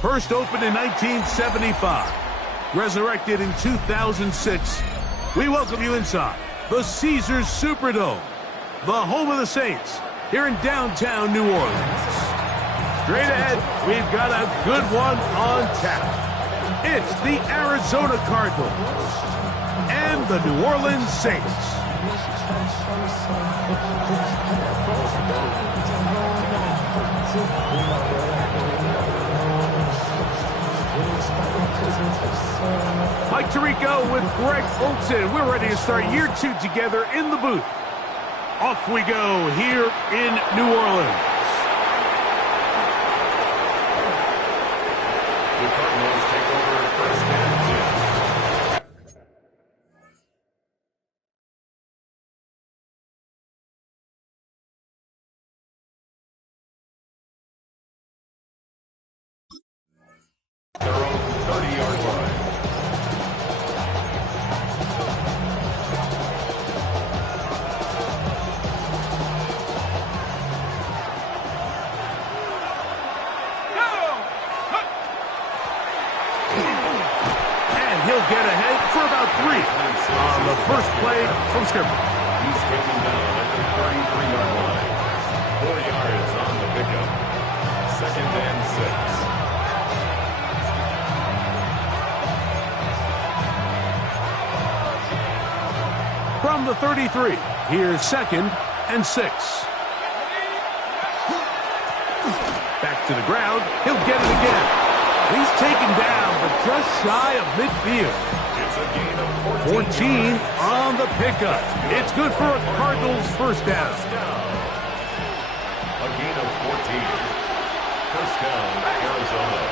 First opened in 1975, resurrected in 2006, we welcome you inside the Caesars Superdome, the home of the Saints, here in downtown New Orleans. Straight ahead, we've got a good one on tap. It's the Arizona Cardinals and the New Orleans Saints. Mike Tirico with Greg Olson. We're ready to start year 2 together in the booth. Off we go here in New Orleans. The Cardinals take over first and 10. Their own 30-yard line. He'll get ahead for about 3 on the first play from scrimmage. He's taken down at the 33-yard line. 4 yards on the pickup. Second and 6. From the 33, here's second and 6. Back to the ground. He'll get it again. He's taken down, but just shy of midfield. It's a gain of 14 on the pickup. It's good for a Cardinals first down. A gain of 14. First down, Arizona.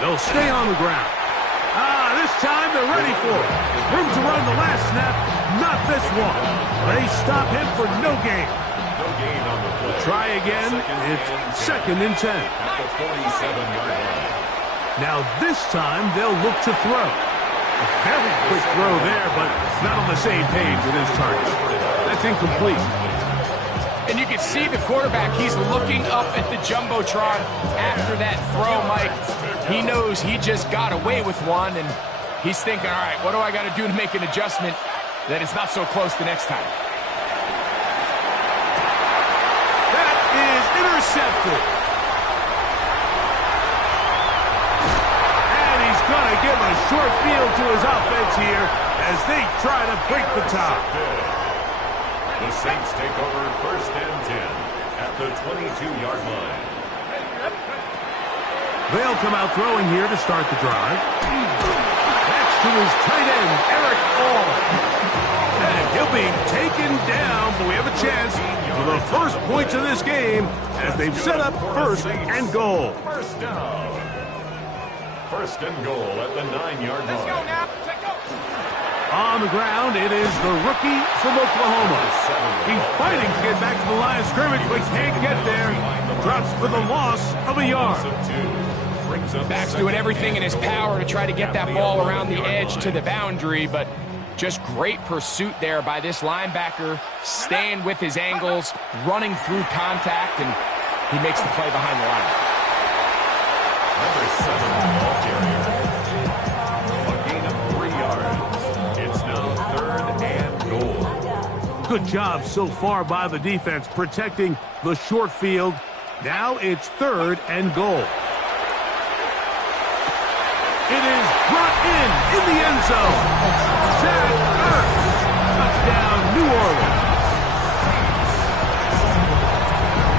They'll stay on the ground. This time they're ready for it. Room to run the last snap, not this one. They stop him for no gain. No gain on the play. Try again. It's second and 10. At the 47-yard line. Now this time they'll look to throw. A very quick throw there, but not on the same page with his target. That's incomplete. And you can see the quarterback, he's looking up at the Jumbotron after that throw, Mike. He knows he just got away with one, and he's thinking, all right, what do I got to do to make an adjustment that it's not so close the next time? That is intercepted. And he's going to give a short field to his offense here as they try to break the tie. The Saints take over first and 10 at the 22-yard line. They'll come out throwing here to start the drive. That's to his tight end, Eric All. And he'll be taken down, but we have a chance for the first points of this game as they've set up first and goal. First down. First and goal at the 9-yard line. Let's go now. On the ground, it is the rookie from Oklahoma. He's fighting to get back to the line of scrimmage, but can't get there. Drops for the loss of a yard. Back's doing everything in his power to try to get that ball around the edge to the boundary, but just great pursuit there by this linebacker, staying with his angles, running through contact, and he makes the play behind the line. Number 7, ball carrier. A gain of 3 yards. It's now third and goal. Good job so far by the defense protecting the short field. Now it's third and goal. It is brought in the end zone. Zach Ertz. Touchdown, New Orleans.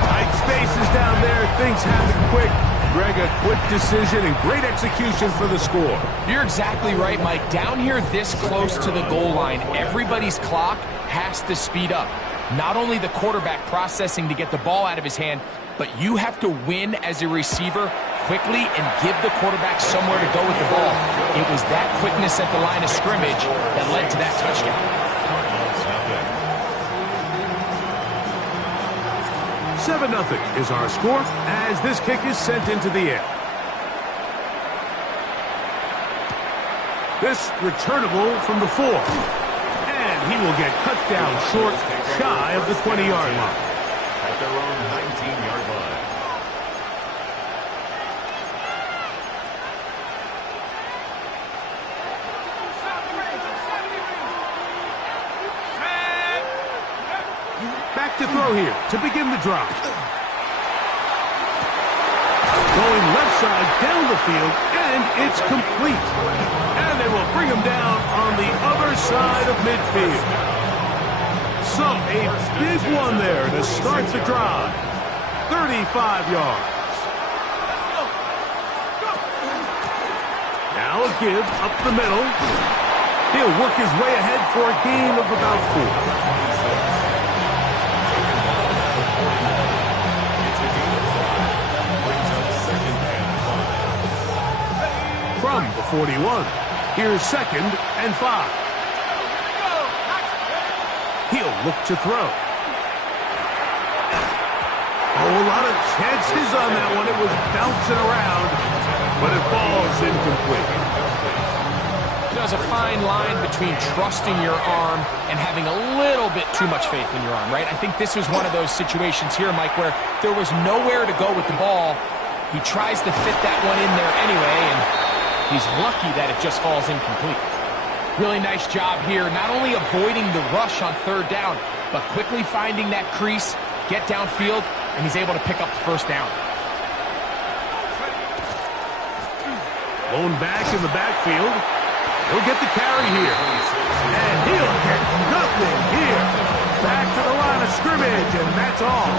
Tight spaces down there. Things happen quick. Greg, a quick decision and great execution for the score. You're exactly right, Mike. Down here this close to the goal line, everybody's clock has to speed up. Not only the quarterback processing to get the ball out of his hand, but you have to win as a receiver quickly and give the quarterback somewhere to go with the ball. It was that quickness at the line of scrimmage that led to that touchdown. 7-0 is our score as this kick is sent into the air. This returnable from the 4. And he will get cut down short, shy of the 20-yard line. at their own 19-yard line. Back to throw here to begin the drive. Going left side down the field, and it's complete. And they will bring him down on the other side of midfield. So a big one there to start the drive. 35 yards. Now a give up the middle. He'll work his way ahead for a gain of about 4. From the 41, here's 2nd and 5. He'll look to throw. Oh, a lot of chances on that one. It was bouncing around, but it falls incomplete. There's a fine line between trusting your arm and having a little bit too much faith in your arm, right? I think this was one of those situations here, Mike, where there was nowhere to go with the ball. He tries to fit that one in there anyway, and he's lucky that it just falls incomplete. Really nice job here, not only avoiding the rush on 3rd down, but quickly finding that crease, get downfield, and he's able to pick up the 1st down. Blown back in the backfield. He'll get the carry here. And he'll get nothing here. Back to the line of scrimmage, and that's all.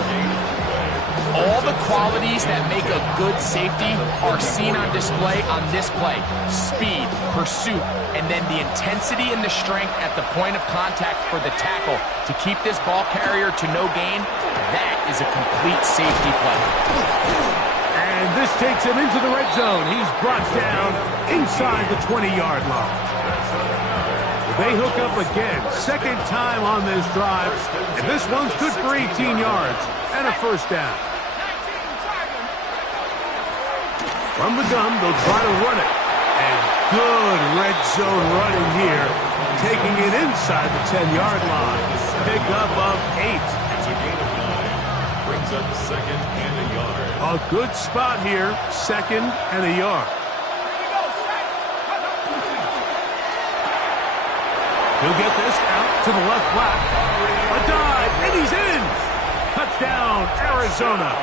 All the qualities that make a good safety are seen on display on this play. Speed, pursuit, and then the intensity and the strength at the point of contact for the tackle to keep this ball carrier to no gain. That is a complete safety play. And this takes him into the red zone. He's brought down inside the 20-yard line. They hook up again, 2nd time on this drive, and this one's good for 18 yards and a 1st down. From the gun, they'll try to run it. And good red zone running here, taking it inside the 10-yard line. Pick up of 8. It's a gain of 9. Brings up 2nd and a yard. A good spot here, 2nd and a yard. He'll get this out to the left flat. A dive, and he's in. Touchdown, Arizona.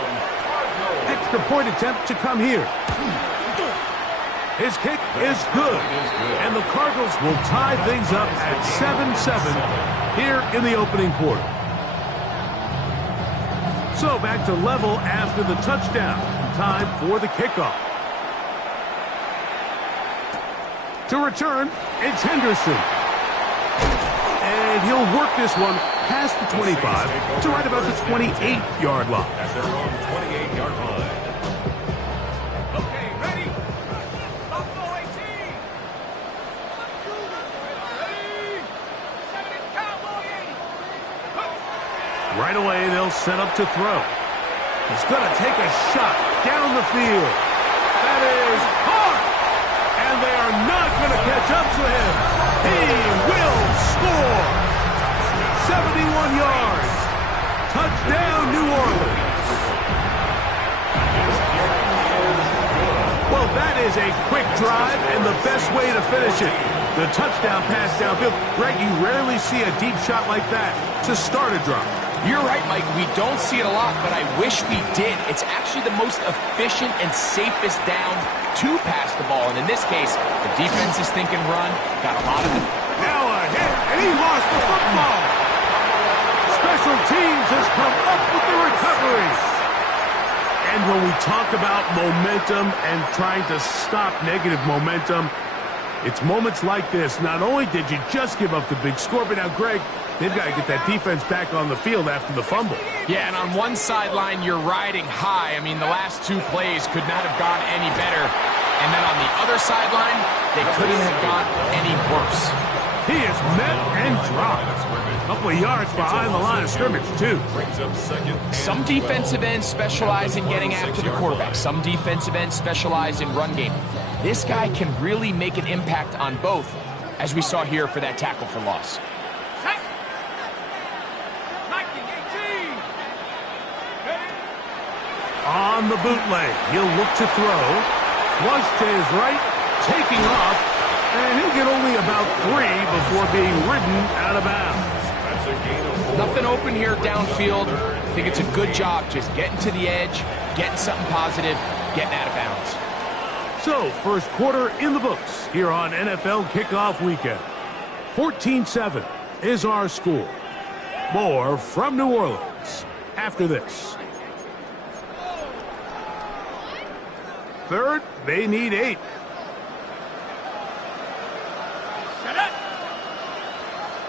Extra point attempt to come here. His kick is good. And the Cardinals will tie things up at 7-7 here in the opening quarter. So back to level after the touchdown. Time for the kickoff. To return, it's Henderson. And he'll work this one past the 25 to right about the 28-yard line. At their own 28-yard line. Okay, ready? Buffalo 18. Ready? 70 Cowboy 8. Right away, they'll set up to throw. He's going to take a shot down the field. That is hard. And they are not going to catch up to him. He will score. 71 yards. Touchdown, New Orleans. Well, that is a quick drive and the best way to finish it. The touchdown pass downfield. Greg, you rarely see a deep shot like that to start a drive. You're right, Mike. We don't see it a lot, but I wish we did. It's actually the most efficient and safest down to pass the ball. And in this case, the defense is thinking run. Got a lot of it. Now a hit, and he lost the football. Special teams has come up with the recovery. And when we talk about momentum and trying to stop negative momentum, it's moments like this. Not only did you just give up the big score, but now, Greg, they've got to get that defense back on the field after the fumble. Yeah, and on one sideline, you're riding high. I mean, the last 2 plays could not have gone any better. And then on the other sideline, they couldn't have gone any worse. He is met and dropped. A couple of yards behind the line of scrimmage, too. Brings up 2nd. Some defensive ends specialize in getting after the quarterback. Some defensive ends specialize in run game. This guy can really make an impact on both, as we saw here for that tackle for loss. Set. 19, 18. On the bootleg, he'll look to throw. Flush to his right, taking off, and he'll get only about 3 before being ridden out of bounds. That's a gain of 4. Nothing open here downfield. I think it's a good job just getting to the edge, getting something positive, getting out of bounds. So, first quarter in the books here on NFL Kickoff Weekend. 14-7 is our score. More from New Orleans after this. Third, they need 8. Set up.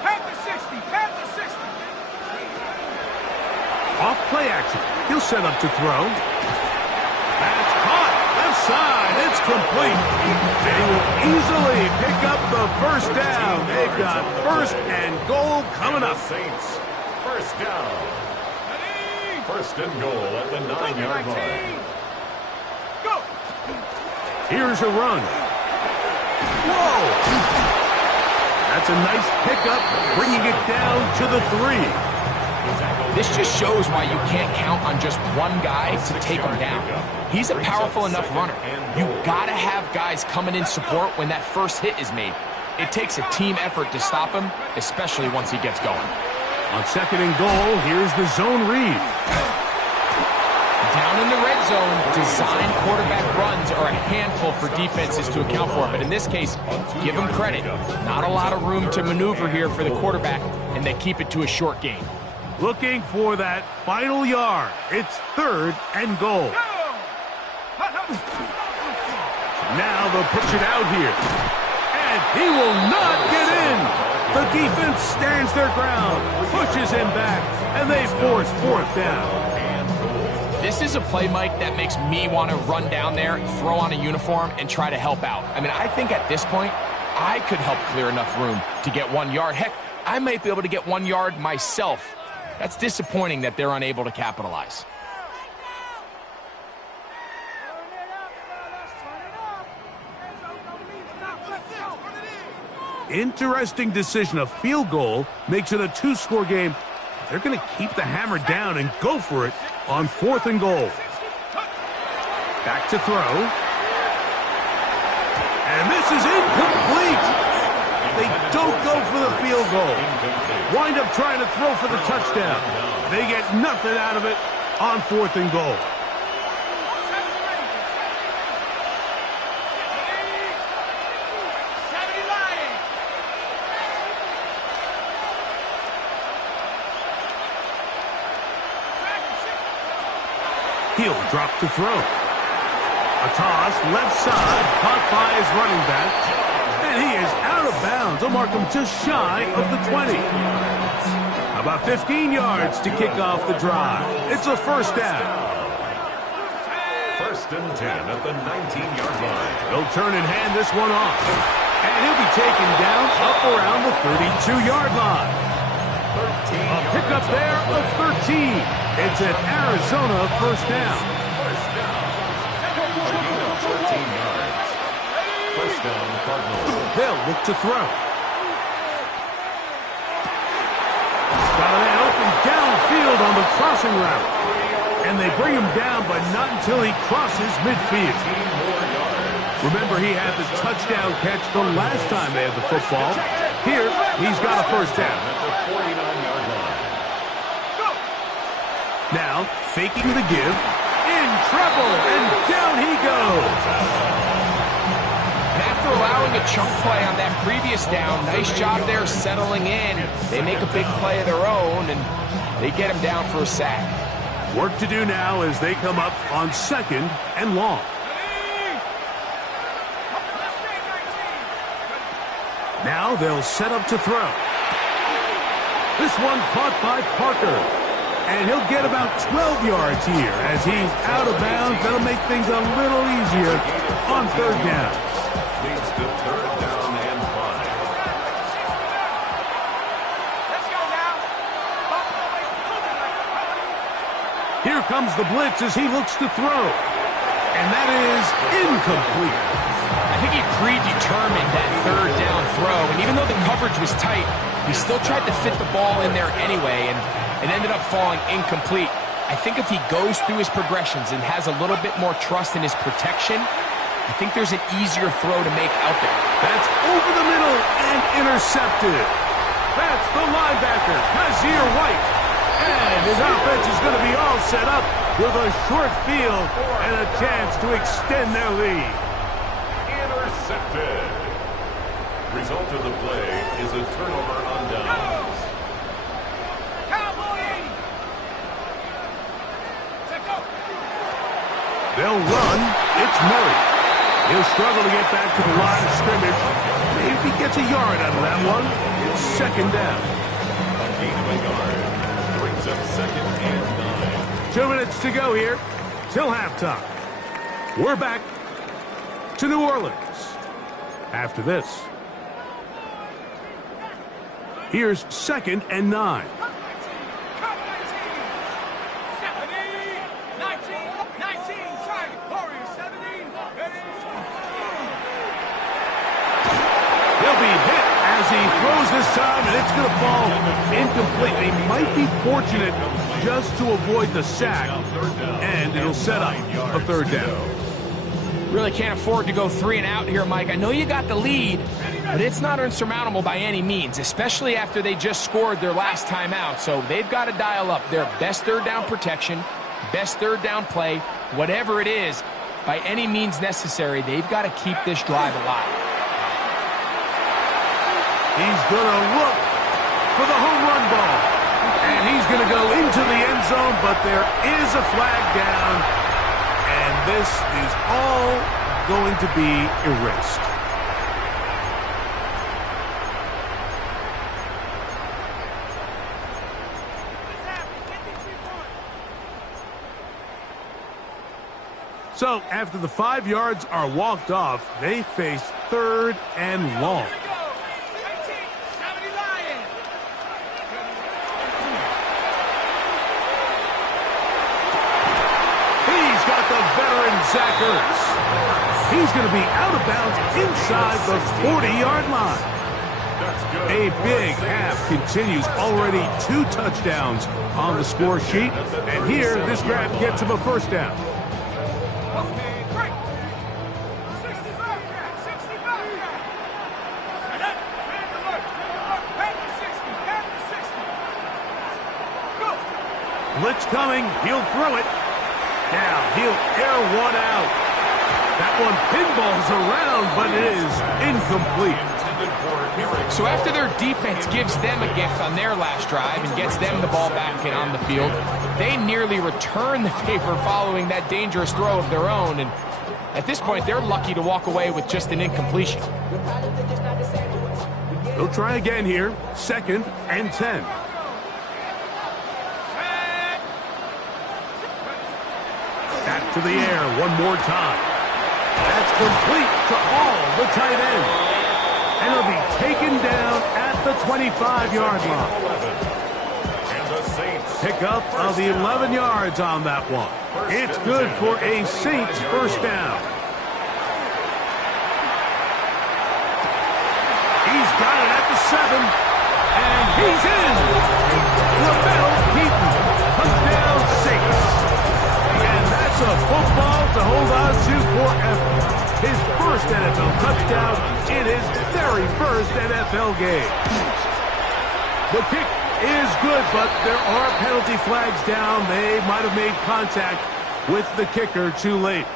Panther 60. Panther 60. Off play action. He'll set up to throw. That's caught. Left side. It's complete. And he will easily pick up the first down. They've got first and goal coming up. Saints. First down. Ready. First and goal at the 9-yard line. Go. Here's a run. Whoa! That's a nice pickup, bringing it down to the 3. This just shows why you can't count on just one guy to take him down. He's a powerful enough runner. You gotta have guys coming in support when that first hit is made. It takes a team effort to stop him, especially once he gets going. On second and goal, here's the zone read. Down in the red zone, design quarterback runs are a handful for defenses to account for. But in this case, give them credit. Not a lot of room to maneuver here for the quarterback, and they keep it to a short game. Looking for that final yard. It's third and goal. Go. Hut, hut. Now they'll pitch it out here. And he will not get in. The defense stands their ground, pushes him back, and they force fourth down. This is a play, Mike, that makes me want to run down there, throw on a uniform, and try to help out. I mean, I think at this point, I could help clear enough room to get 1 yard. Heck, I might be able to get 1 yard myself. That's disappointing that they're unable to capitalize. Interesting decision. A field goal makes it a 2-score game. They're going to keep the hammer down and go for it on fourth and goal. Back to throw. And this is incomplete. They don't go for the field goal. Wind up trying to throw for the touchdown. They get nothing out of it on fourth and goal. He'll drop to throw. A toss, left side, caught by his running back. And he is out of bounds. They'll mark him just shy of the 20. About 15 yards to kick off the drive. It's a first down. First and 10 at the 19-yard line. They'll turn and hand this one off. And he'll be taken down up around the 32-yard line. A pickup there of 13. It's an Arizona first down. First down. A gain of 14 yards. First down, Cardinals. They'll look to throw. Got a man open downfield on the crossing route. And they bring him down, but not until he crosses midfield. Remember, he had the touchdown catch the last time they had the football. Here, he's got a first down. At the 49-yard line. Now, faking the give. In trouble, and down he goes. And after allowing a chunk play on that previous down, nice job there settling in. They make a big play of their own, and they get him down for a sack. Work to do now as they come up on second and long. Now they'll set up to throw. This one caught by Parker. And he'll get about 12 yards here as he's out of bounds. That'll make things a little easier on third down. Leads to third down and 5. Let's go now. Here comes the blitz as he looks to throw. And that is incomplete. I think he predetermined that third down throw, and even though the coverage was tight, he still tried to fit the ball in there anyway, and it ended up falling incomplete. I think if he goes through his progressions and has a little bit more trust in his protection, I think there's an easier throw to make out there. That's over the middle and intercepted. That's the linebacker, Kazir White. And his offense is going to be all set up with a short field and a chance to extend their lead. Intercepted. Result of the play is a turnover on downs. They'll run. It's Murray. He'll struggle to get back to the line of scrimmage. Maybe he gets a yard out of that one. It's second down. A gain of a yard brings up 2nd and 9. 2 minutes to go here till halftime. We're back to New Orleans after this. Here's 2nd and 9. He'll be hit as he throws this time, and it's going to fall incomplete. He might be fortunate just to avoid the sack, and it'll set up a 3rd down. Really can't afford to go 3 and out here, Mike. I know you got the lead, but it's not insurmountable by any means, especially after they just scored their last time out. So they've got to dial up their best 3rd down protection, best 3rd down play, whatever it is, by any means necessary. They've got to keep this drive alive. He's going to look for the home run ball. And he's going to go into the end zone, but there is a flag down. And this is all going to be erased. So after the 5 yards are walked off, they face 3rd and long. Zach Ertz. He's going to be out of bounds inside the 40-yard line. A big half continues. Already 2 touchdowns on the score sheet. And here, this grab gets him a 1st down. Blitz coming. He'll throw it. Now, he'll air one out. That one pinballs around, but it is incomplete. So after their defense gives them a gift on their last drive and gets them the ball back and on the field, they nearly return the favor following that dangerous throw of their own. And at this point, they're lucky to walk away with just an incompletion. They'll try again here. 2nd and 10. Back to the air one more time. That's complete to all the tight ends. And it'll be taken down at the 25-yard line. Pick up of 11 yards on that one. It's good for a Saints 1st down. He's got it at the 7. And he's in. Lavelle Keaton. Touchdown Saints. A football to hold on to forever. His 1st NFL touchdown in his very 1st NFL game. The kick is good, but there are penalty flags down. They might have made contact with the kicker too late.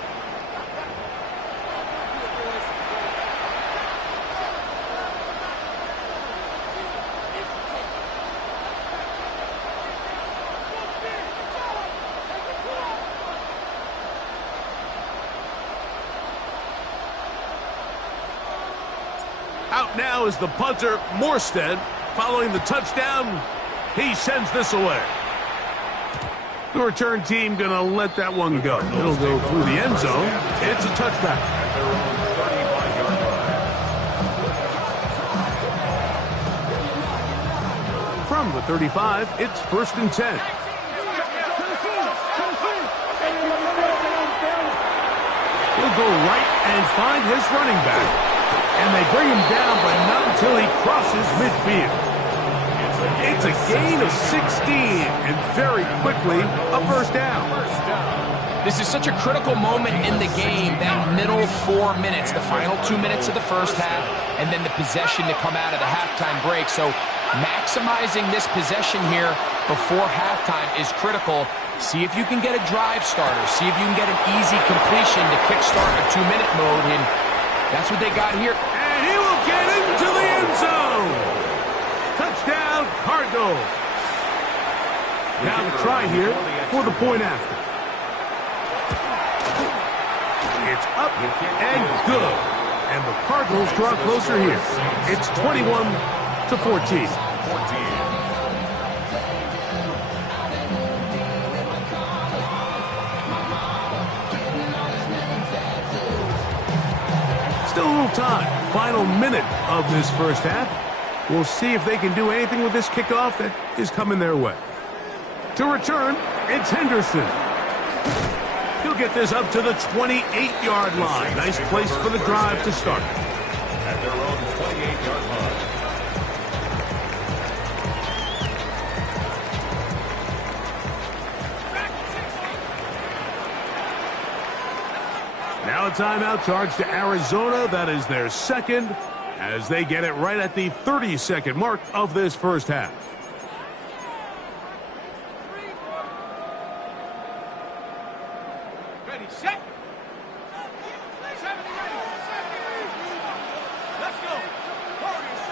Out now is the punter, Morstead. Following the touchdown, he sends this away. The return team going to let that one go. It'll go through the end zone. It's a touchback. From the 35, it's 1st and 10. He'll go right and find his running back. And they bring him down, but not until he crosses midfield. It's a gain of 16, and very quickly, a first down. This is such a critical moment in the game, that middle 4 minutes, the final 2 minutes of the first half, and then the possession to come out of the halftime break. So maximizing this possession here before halftime is critical. See if you can get a drive starter. See if you can get an easy completion to kickstart a 2-minute mode, and that's what they got here. And he will get into the end zone. Touchdown, Cardinals. Now the try here for the point after. It's up and good. And the Cardinals draw closer here. It's 21-14. Still a little time. Final minute of this first half. We'll see if they can do anything with this kickoff that is coming their way. To return, it's Henderson. He'll get this up to the 28-yard line. Nice place for the drive to start. At their own 28-yard line. Now a timeout charge to Arizona. That is their second, as they get it right at the 30-second mark of this first half. Ready, set. 70 ready. Let's go. Warriors,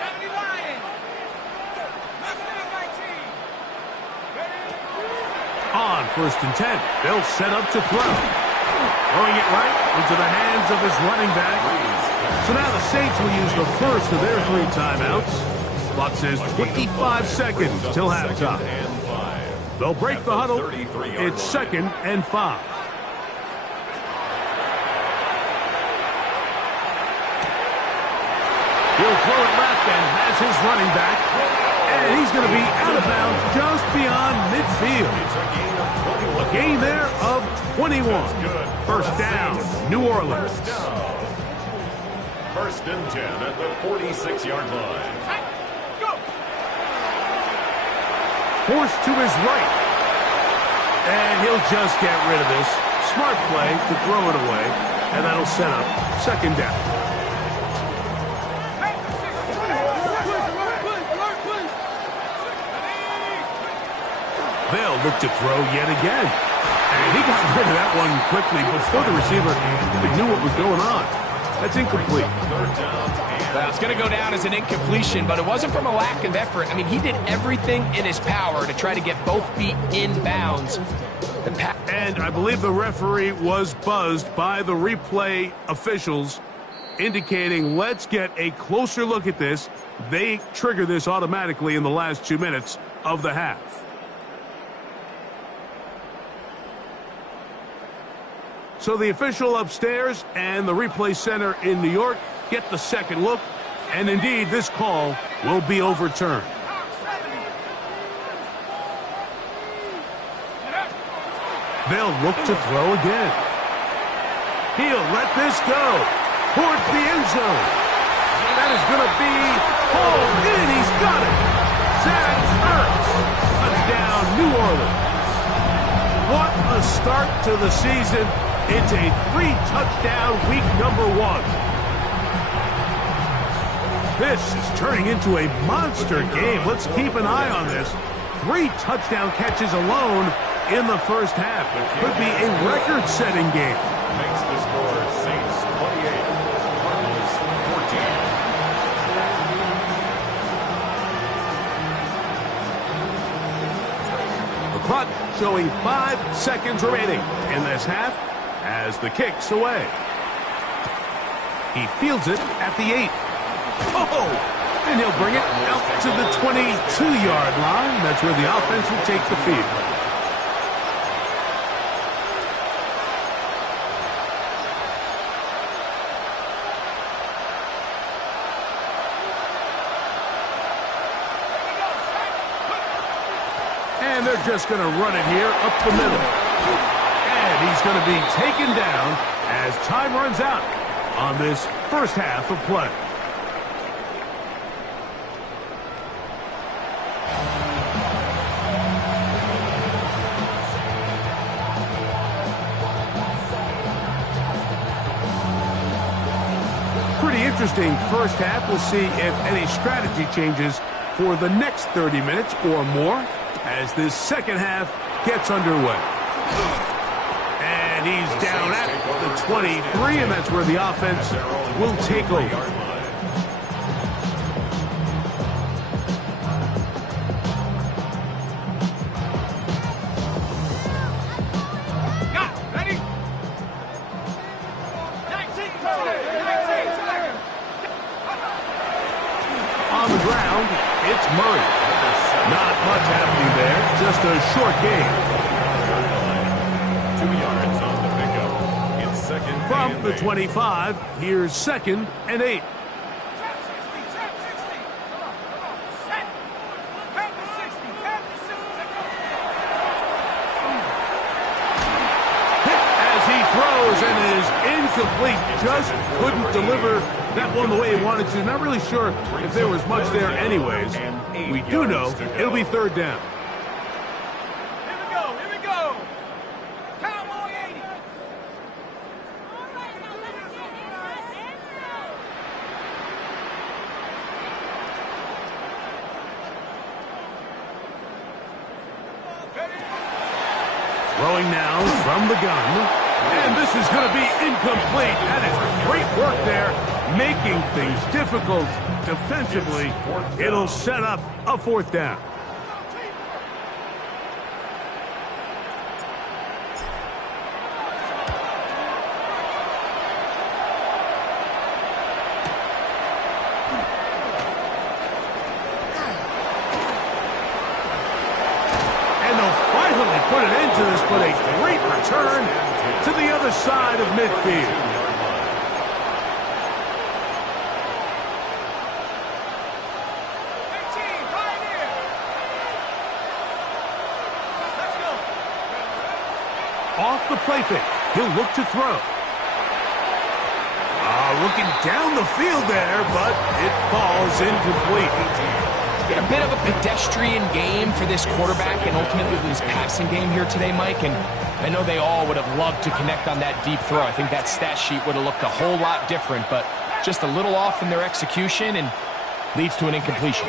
70 Lions. Let's get it, 19. Ready. On 1st and 10, they'll set up to throw. Throwing it right into the hands of his running back. So now the Saints will use the first of their 3 timeouts. Clock says 25 seconds till halftime. They'll break the huddle. It's 2nd and 5. He'll throw it left and has his running back. And he's going to be out of bounds just beyond midfield. A gain there of 21. First down, New Orleans. First and 10 at the 46-yard line. Go. Forced to his right. And he'll just get rid of this. Smart play to throw it away. And that'll set up 2nd down. They'll look to throw yet again. And he got rid of that one quickly before the receiver even knew what was going on. That's incomplete. Well, it's going to go down as an incompletion, but it wasn't from a lack of effort. I mean, he did everything in his power to try to get both feet in bounds. And I believe the referee was buzzed by the replay officials, indicating let's get a closer look at this. They trigger this automatically in the last 2 minutes of the half. So the official upstairs and the replay center in New York get the second look, and indeed this call will be overturned. They'll look to throw again. He'll let this go towards the end zone. That is going to be hauled in. He's got it. Zach Ertz. Touchdown, New Orleans. What a start to the season. It's a 3-touchdown week number 1. This is turning into a monster game. Let's keep an eye on this. 3 touchdown catches alone in the first half. Could be a record-setting game. Makes the score Saints 28, Cardinals 14. The clock showing 5 seconds remaining in this half as the kick's away. He fields it at the 8. Oh! And he'll bring it out to the 22-yard line. That's where the offense will take the field. And they're just going to run it here up the middle. And he's going to be taken down as time runs out on this first half of play. interesting first half. We'll see if any strategy changes for the next 30 minutes or more as this second half gets underway. And he's down at the 23, and that's where the offense will take over. On the ground, it's Murray. Not much happening there, just a short game. 2 yards on the pickup. It's second From the 25, here's 2nd and 8. Hit as he throws and is incomplete. Just couldn't deliver that one the way he wanted to. Not really sure if there was much there anyways. We do know it'll be 3rd down. Here we go. Cowboy 80. Throwing now from the gun. And this is going to be incomplete. That is great work there, making things difficult defensively. It'll set up a 4th down. And they'll finally put an end to this, but a great return to the other side of midfield. Off the play fake. He'll look to throw. Looking down the field there, but it falls incomplete. It's been a bit of a pedestrian game for this quarterback and ultimately his passing game here today, Mike. And I know they all would have loved to connect on that deep throw. I think that stat sheet would have looked a whole lot different, but just a little off in their execution and leads to an incompletion.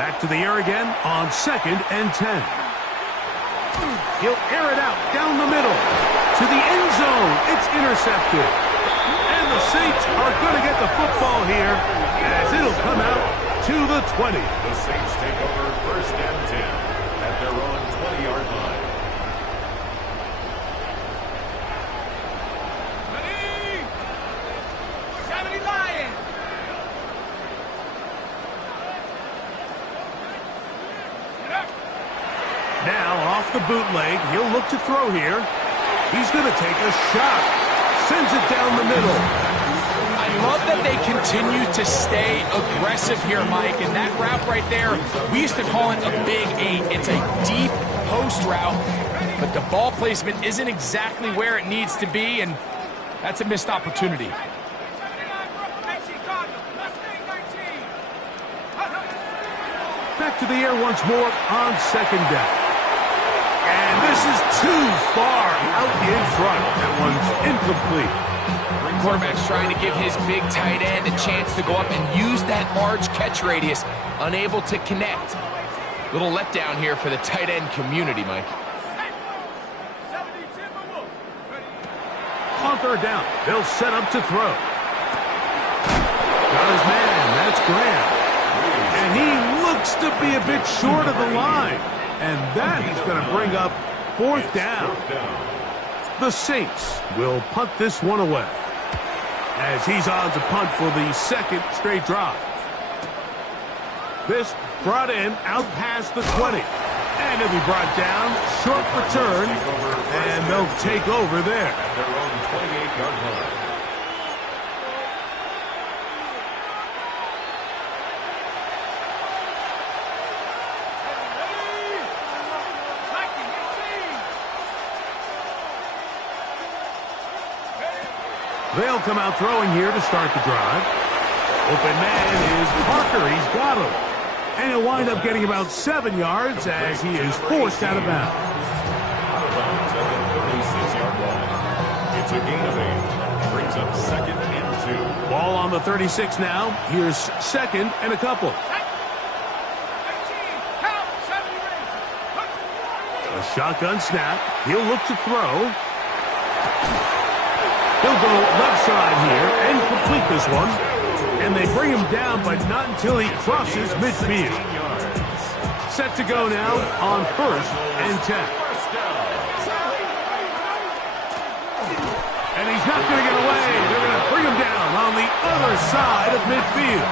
Back to the air again on 2nd and 10. He'll air it out down the middle to the end zone. It's intercepted. And the Saints are going to get the football here as it'll come out to the 20. The Saints take over 1st and 10 at their own 20-yard line. Ready? 70 Lions. Now off the bootleg, he'll look to throw here. He's going to take a shot. Sends it down the middle. I love that they continue to stay aggressive here, Mike. And that route right there, we used to call it a big 8. It's a deep post route, but the ball placement isn't exactly where it needs to be, and that's a missed opportunity. Back to the air once more on 2nd down. And this is too far out in front. That one's incomplete. Quarterback's trying to give his big tight end a chance to go up and use that large catch radius. Unable to connect. Little letdown here for the tight end community, Mike. On 3rd down, they'll set up to throw. Got his man, that's Graham. And he looks to be a bit short of the line. And that is going to bring up 4th down. The Saints will punt this one away as he's on to punt for the 2nd straight drive. This brought in out past the 20. And it'll be brought down. Short return. And they'll take over there. At their own 28-yard line. They'll come out throwing here to start the drive. Open man is Parker. He's got him. And he'll wind up getting about 7 yards as he is forced out of bounds. Out of bounds at the 36-yard line. It's It's a gain of 8. Brings up 2nd and 2. Ball on the 36 now. Here's 2nd and a couple. 18, count, 70 range. A shotgun snap. He'll look to throw. He'll go left side here and complete this one. And they bring him down, but not until he crosses midfield. Set to go now on 1st and 10. And he's not going to get away. They're going to bring him down on the other side of midfield.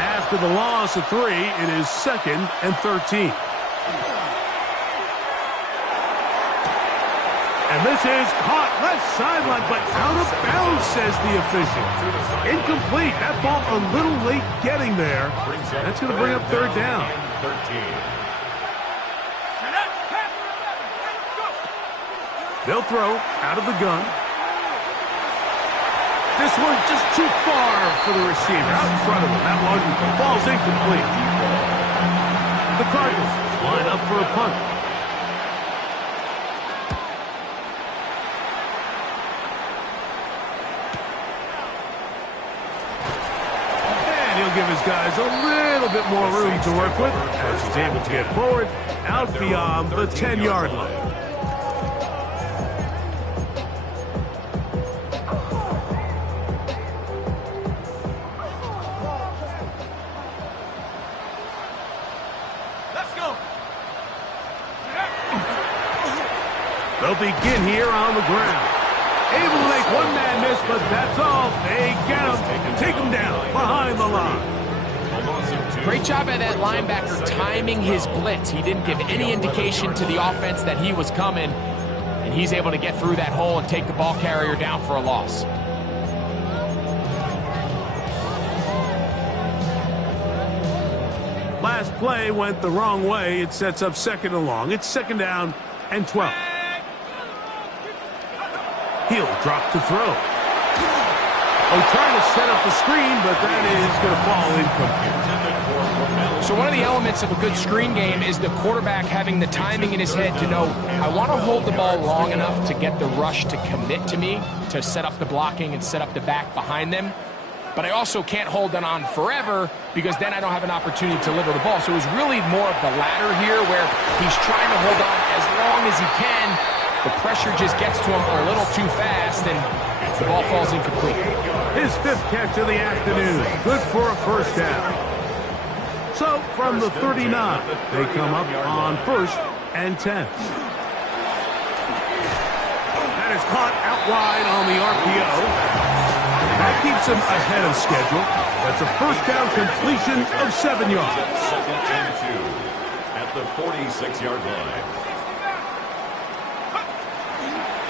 After the loss of 3, it is 2nd and 13. And this is caught left sideline, but out of bounds, says the official. Incomplete. That ball a little late getting there. That's going to bring up 3rd down. 13. They'll throw out of the gun. This one just too far for the receiver. Out in front of him. That one falls incomplete. The Cardinals line up for a punt. And he'll give his guys a little bit more room to work with as he's able to get forward out beyond the 10-yard line. They'll begin here on the ground. Able to make one man miss, but that's all. They get him, take him down behind the line. Great job by that linebacker timing his blitz. He didn't give any indication to the offense that he was coming, and he's able to get through that hole and take the ball carrier down for a loss. Last play went the wrong way. It sets up 2nd and long. It's 2nd down and 12. He'll drop to throw. Oh, trying to set up the screen, but that is going to fall incomplete. So one of the elements of a good screen game is the quarterback having the timing in his head to know, I want to hold the ball long enough to get the rush to commit to me, to set up the blocking and set up the back behind them. But I also can't hold it on forever because then I don't have an opportunity to deliver the ball. So it was really more of the latter here where he's trying to hold on as long as he can. The pressure just gets to him a little too fast, and the ball falls incomplete. His 5th catch of the afternoon. Good for a 1st down. So from the 39, they come up on 1st and 10. That is caught out wide on the RPO. That keeps him ahead of schedule. That's a 1st down completion of 7 yards. 2nd and 2 at the 46-yard line.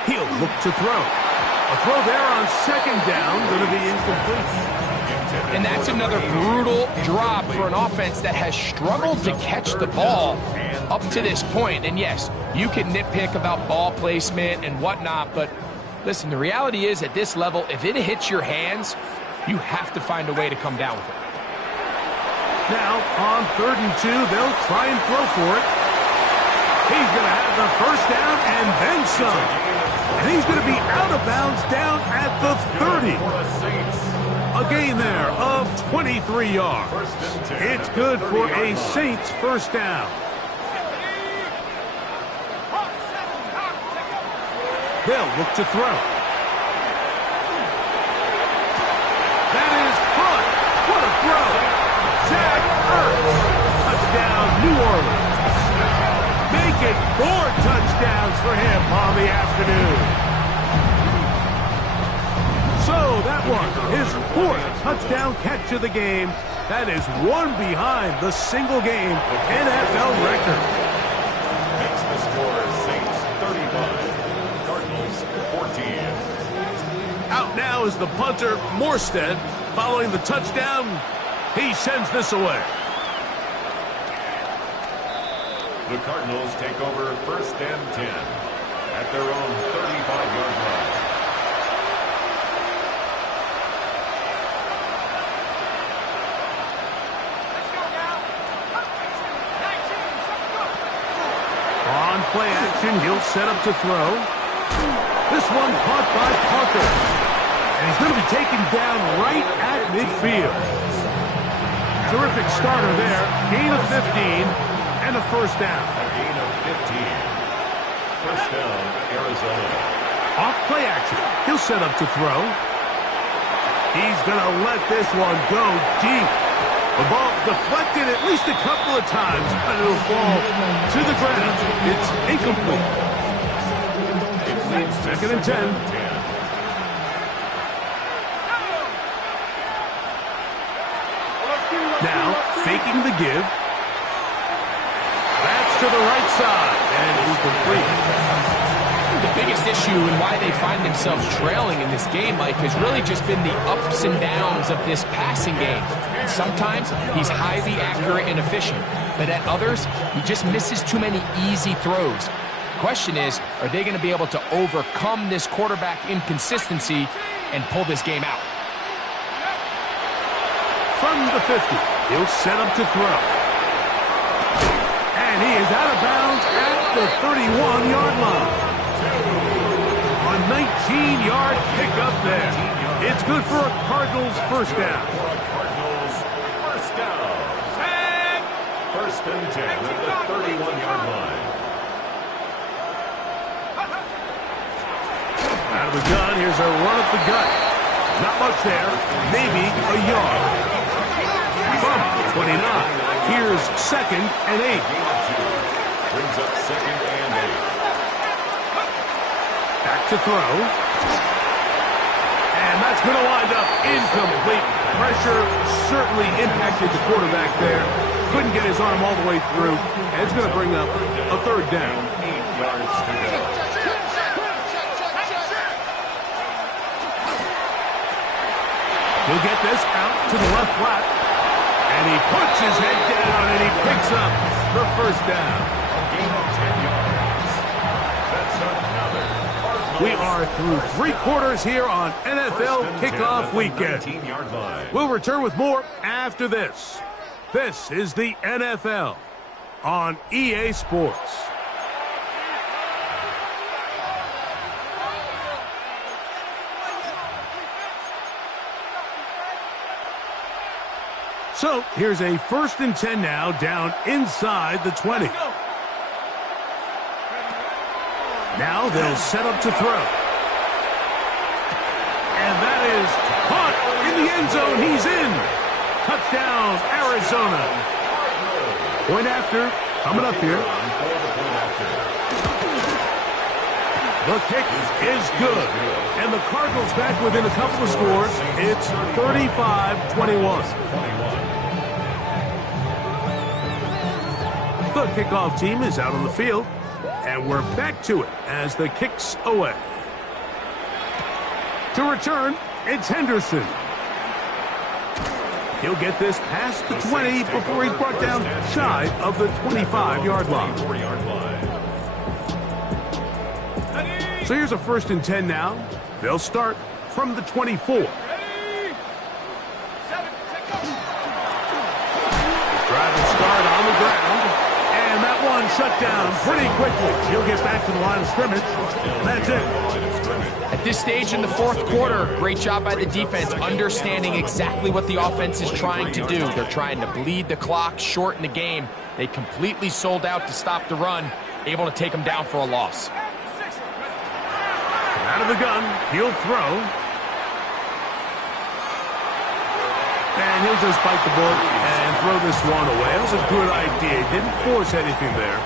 He'll look to throw. A throw there on 2nd down, going to be incomplete. And that's another brutal drop for an offense that has struggled to catch the ball up to this point. And yes, you can nitpick about ball placement and whatnot, but listen, the reality is at this level, if it hits your hands, you have to find a way to come down with it. Now, on 3rd and 2, they'll try and throw for it. He's going to have the 1st down and then some. And he's going to be out of bounds down at the 30. A gain there of 23 yards. It's good for a Saints 1st down. They'll look to throw. That is caught. What a throw. Zach Ertz. Touchdown, New Orleans. Make it 4 touchdowns for him on the afternoon. So that one, his 4th touchdown catch of the game. That is one behind the single game NFL record. Makes the score Saints 35, Cardinals 14. Out now is the punter, Morstead. Following the touchdown, he sends this away. The Cardinals take over 1st and 10 at their own 35-yard line. On play action, he'll set up to throw. This one caught by Parker. And he's going to be taken down right at midfield. Terrific starter there. Gain of 15 and a first down. A gain of 15. First down, Arizona. Off play action. He'll set up to throw. He's going to let this one go deep. The ball deflected at least a couple of times, but it'll fall to the ground. It's incomplete. Second and 10. Now, faking the give. That's to the right side, and incomplete. The biggest issue and why they find themselves trailing in this game, Mike, has really just been the ups and downs of this passing game. Sometimes he's highly accurate and efficient, but at others, he just misses too many easy throws. The question is, are they going to be able to overcome this quarterback inconsistency and pull this game out? From the 50, he'll set up to throw. And he is out of bounds at the 31-yard line. A 19-yard pickup there. It's good for a Cardinals first down. First and 10 at the 31-yard line. Out of the gun, here's a run up the gut. Not much there, maybe a yard. From 29, here's second and 8. Brings up second and 8. Back to throw. And that's going to wind up incomplete. Pressure certainly impacted the quarterback there. Couldn't get his arm all the way through. And it's going to bring up a third down. 8 yards to go. He'll get this out to the left flat. And he puts his head down and he picks up the first down. A gain of 10 yards. That's another Cardinals. We are through three quarters here on NFL Kickoff Weekend. 19-yard line. We'll return with more after this. This is the NFL on EA Sports. So, here's a first and 10 now, down inside the 20. Now they'll set up to throw. And that is caught in the end zone. He's in. Touchdown, Arizona. Point after, coming up here. The kick is good. And the Cardinals back within a couple of scores. It's 35-21. The kickoff team is out on the field, and we're back to it as the kick's away. To return, it's Henderson. He'll get this past the 20 before he's brought down shy of the 25-yard line. So here's a first and 10 now. They'll start from the 24. Driving start on the ground. And that one shut down pretty quickly. He'll get back to the line of scrimmage. And that's it. At this stage in the fourth quarter, great job by the defense, understanding exactly what the offense is trying to do. They're trying to bleed the clock, shorten the game. They completely sold out to stop the run, able to take them down for a loss. Out of the gun, he'll throw. And he'll just bite the bullet and throw this one away. That was a good idea. He didn't force anything there.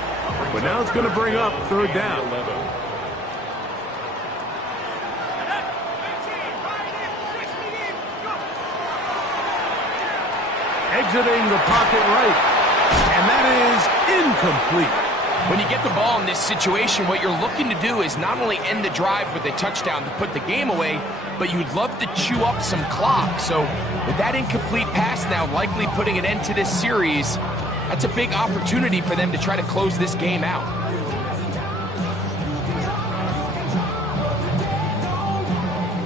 But now it's going to bring up third down. Exiting the pocket right. And that is incomplete. When you get the ball in this situation, what you're looking to do is not only end the drive with a touchdown to put the game away, but you'd love to chew up some clock. So with that incomplete pass now likely putting an end to this series, that's a big opportunity for them to try to close this game out.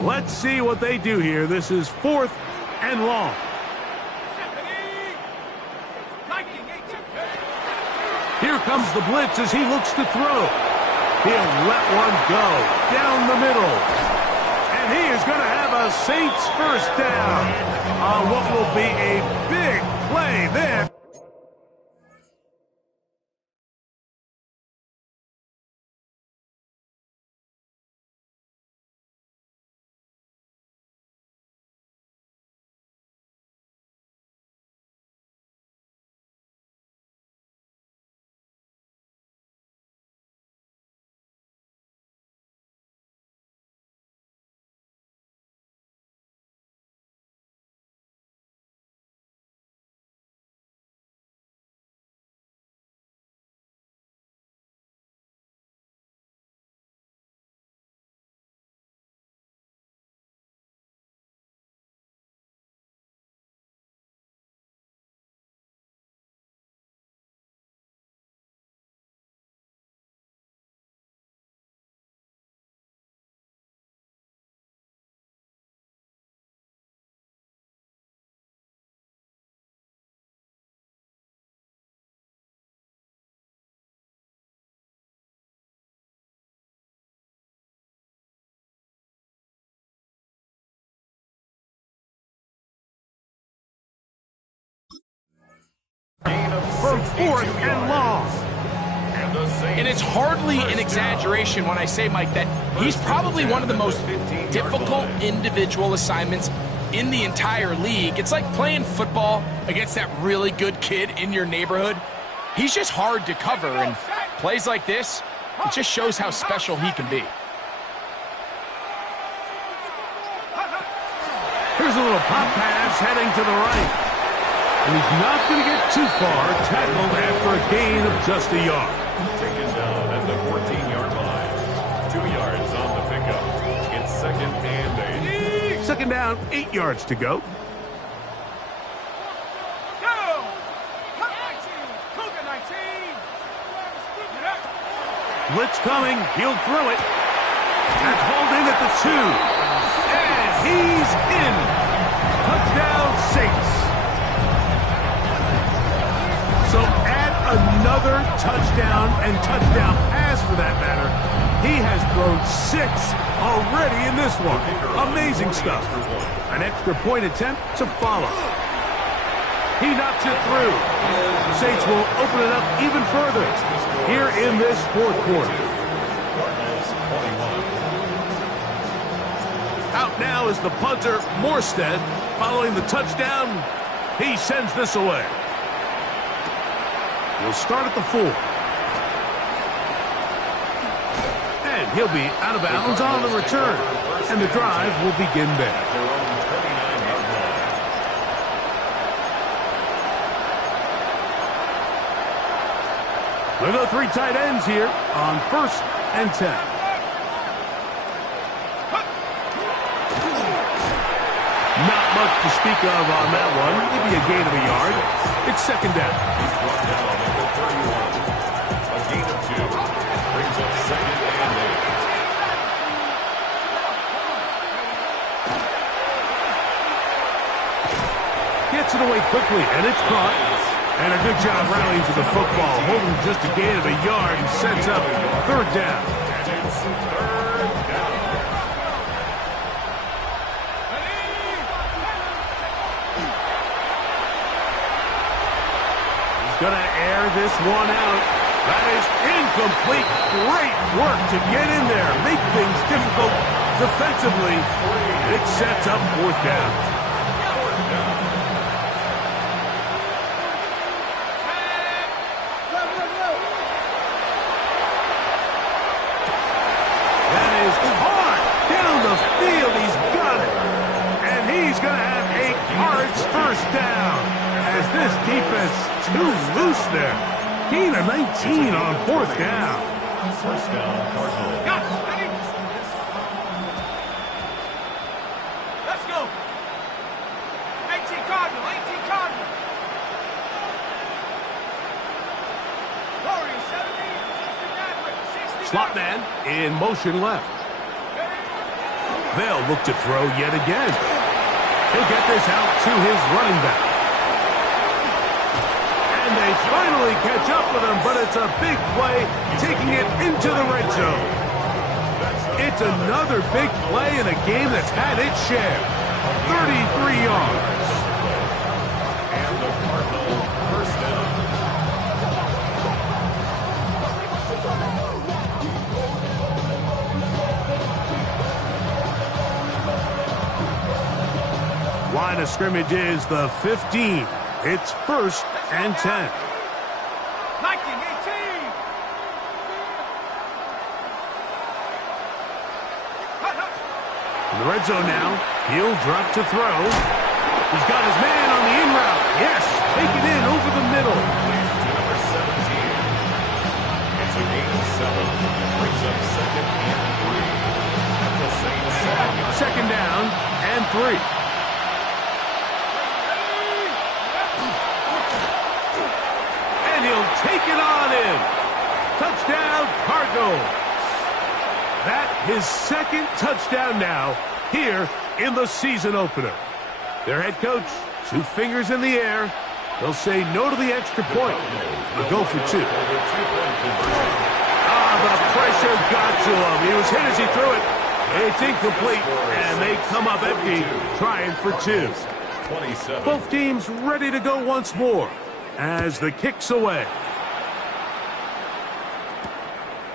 Let's see what they do here. This is fourth and long. Here comes the blitz as he looks to throw. He'll let one go down the middle. And he is going to have a Saints first down on what will be a big play there. For 4th and long. And it's hardly an exaggeration when I say, Mike, that he's probably one of the most difficult individual assignments in the entire league. It's like playing football against that really good kid in your neighborhood. He's just hard to cover, and plays like this, it just shows how special he can be. Here's a little pop pass heading to the right. And he's not going to get too far, tackled after a gain of just a yard. Taken down at the 14-yard line. 2 yards on the pickup. It's 2nd and 8. 2nd down, 8 yards to go. Blitz coming. He'll throw it. That's hauled in at the 2. And he's in. Touchdown, Saints. So add another touchdown and touchdown pass for that matter. He has thrown 6 already in this one. Amazing stuff. An extra point attempt to follow. He knocks it through. The Saints will open it up even further here in this 4th quarter. Out now is the punter, Morstead. Following the touchdown, he sends this away. He'll start at the 4. And he'll be out of bounds on the return. And the drive will begin there. We'll go 3 tight ends here on 1st and 10. Not much to speak of on that one. Maybe a gain of a yard. It's 2nd down. He's brought down at the 31. A gain of 2. Brings up 2nd and 8. Gets it away quickly, and it's caught. And a good job rallying to the football, holding just a gain of a yard and sets up 3rd down. And it's 3rd down. He's going to air this one out. That is incomplete. Great work to get in there. Make things difficult defensively. It sets up 4th down. Defense too loose there. Gain of 19 on 4th down. 1st down, Cardinals. Let's go. 18 Cardinal, 18 Cardinal. Warriors 70, 69, Slot man in motion left. They'll look to throw yet again. He'll get this out to his running back. And they finally catch up of them, but it's a big play, taking it into the red zone. It's another big play in a game that's had its share. 33 yards. And the Cardinal first down. Line of scrimmage is the 15. It's 1st and 10. 19-18. In the red zone now, he'll drop to throw. He's got his man on the in route. Yes, take it in over the middle. To number 17. It's a gain of 7. It brings up 2nd and 3. At the same 7-yard. Second down and 3. And he'll take it on in. Touchdown, Cardinals. That his 2nd touchdown now here in the season opener. Their head coach, 2 fingers in the air. They'll say no to the extra point. They'll go for 2. The pressure got to him. He was hit as he threw it. It's incomplete, and they come up empty, trying for 2. 27. Both teams ready to go once more as the kick's away.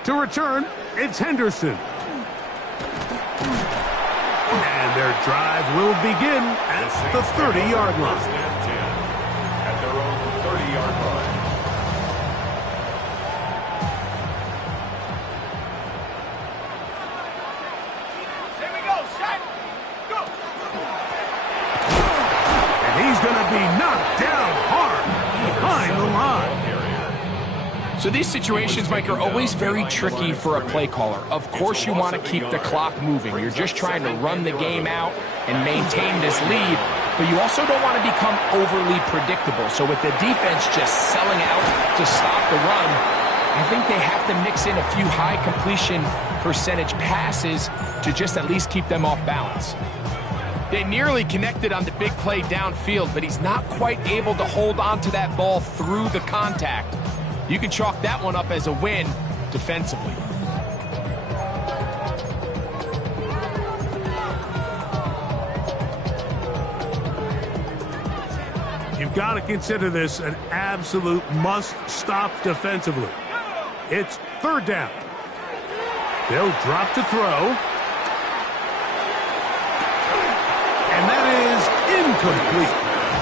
To return, it's Henderson. And their drive will begin at the 30-yard line. First and 10 at their own 30-yard line. Here we go. Set. Go. And he's going to be knocked down hard behind the line. So these situations, Mike, are always very tricky for a play caller. Of course you want to keep the clock moving. You're just trying to run the game out and maintain this lead, but you also don't want to become overly predictable. So with the defense just selling out to stop the run, I think they have to mix in a few high completion percentage passes to just at least keep them off balance. They nearly connected on the big play downfield, but he's not quite able to hold on to that ball through the contact. You can chalk that one up as a win defensively. You've got to consider this an absolute must-stop defensively. It's 3rd down. They'll drop to throw. And that is incomplete.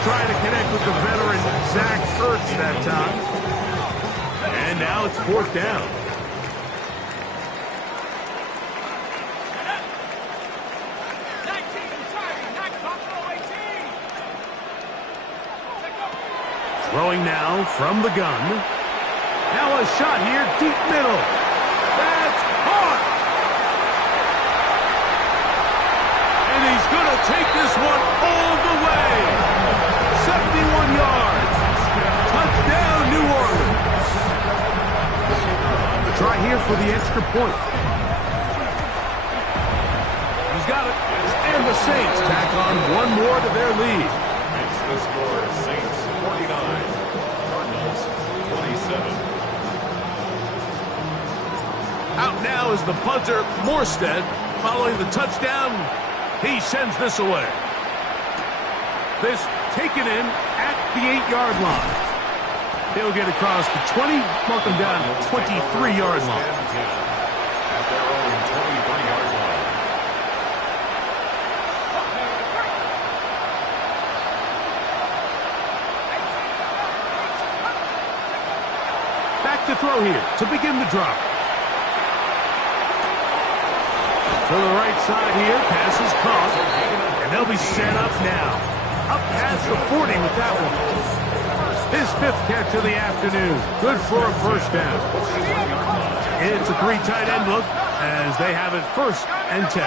Trying to connect with the veteran Zach Ertz that time. And now it's 4th down. Throwing now from the gun. Now a shot here, deep middle. That's caught. And he's going to take this one all the way. 71 yards. Touchdown, New Orleans. The try here for the extra point. He's got it. And the Saints tack on one more to their lead. Makes the score Saints 49, Cardinals 27. Out now is the punter, Morstead. Following the touchdown, he sends this away. This taken in at the 8-yard line. He'll get across the 20, mark him down at 23-yard line. At their own 23-yard line. Back to throw here to begin the drive. To the right side here, pass is caught, and they'll be set up now. Up past the 40 with that one. His 5th catch of the afternoon. Good for a first down. It's a 3 tight end look as they have it 1st and 10.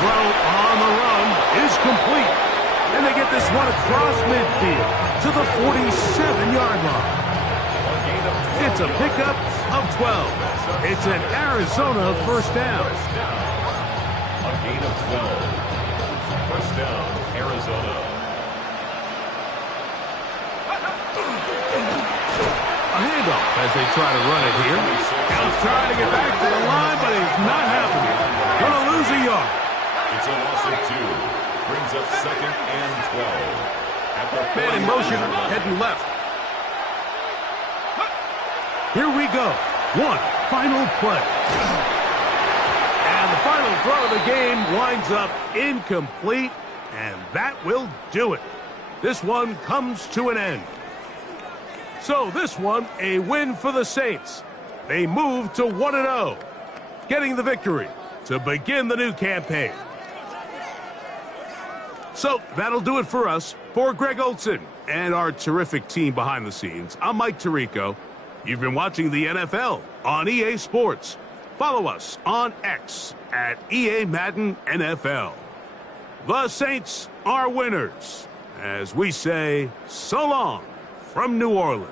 Throw on the run is complete. And they get this one across midfield to the 47-yard line. It's a pickup of 12. It's an Arizona first down. A gain of 12. First down, Arizona. as they try to run it here. Ellis trying to get back to the line, but it's not happening. Going to lose a yard. It's a loss of 2. Brings up 2nd and 12. At the Man in motion, heading left. Here we go. One final play. And the final throw of the game winds up incomplete, and that will do it. This one comes to an end. So this one, a win for the Saints. They move to 1-0, getting the victory to begin the new campaign. So that'll do it for us. For Greg Olson and our terrific team behind the scenes, I'm Mike Tirico. You've been watching the NFL on EA Sports. Follow us on X at EA Madden NFL. The Saints are winners, as we say so long from New Orleans.